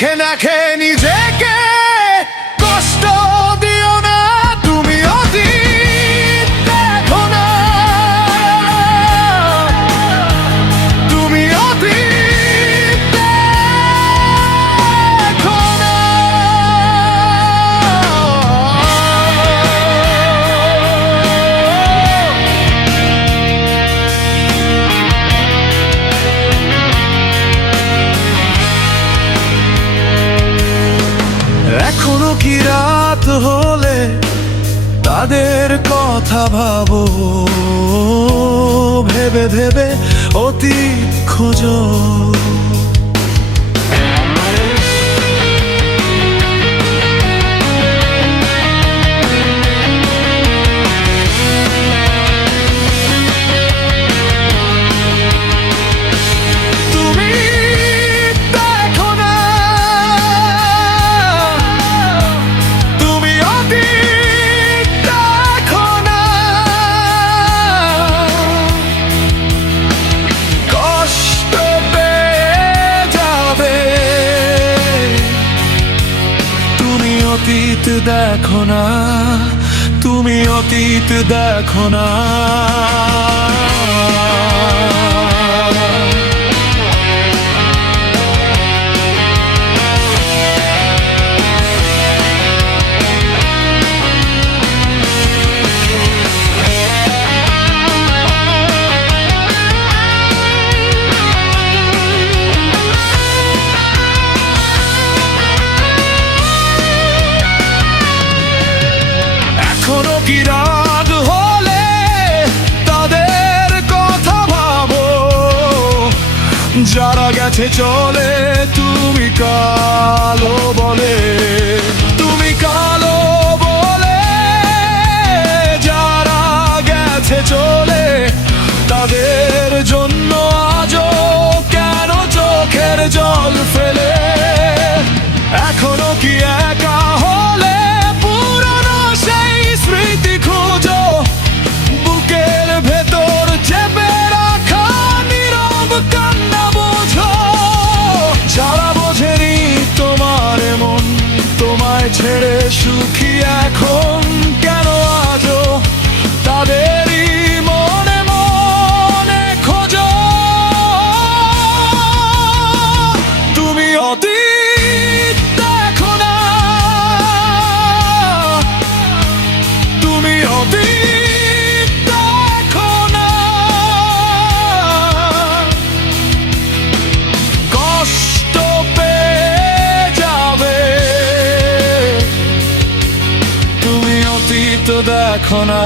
দেখে দেখে নিজেকে কষ্ট দিও না, তুমি অতীত দেখো না, তুমি অতীত দেখো না। এখনো কি রাত হলে তাদের কথা ভাবো, ভেবে ভেবে অতীত খোঁজো। অতীত দেখো না, তুমি অতীত দেখো না। এখনো কি রাগ হলে তাদের কথা ভাবো, যারা গেছে চলে তুমি কালো বলে, তুমি কালো বলে। যারা গেছে চলে তাদের জন্য আজও কেন চোখের জল ফেলে? এখনো কি একা হলে পুরনো সেই স্মৃতি খোঁজো, বুকের ভেতর চেপে রাখা নীরব কান্না বোঝো। যারা বোঝেনি তোমার মন, তোমায় ছেড়ে সুখী এখন কেন আজও তাদেরই মনে মনে খোঁজো। তুমি অতীত দেখো না, তুমি অতীত দেখো না। কষ্ট পেয়ে যাবে, তুমি অতীত দেখো না।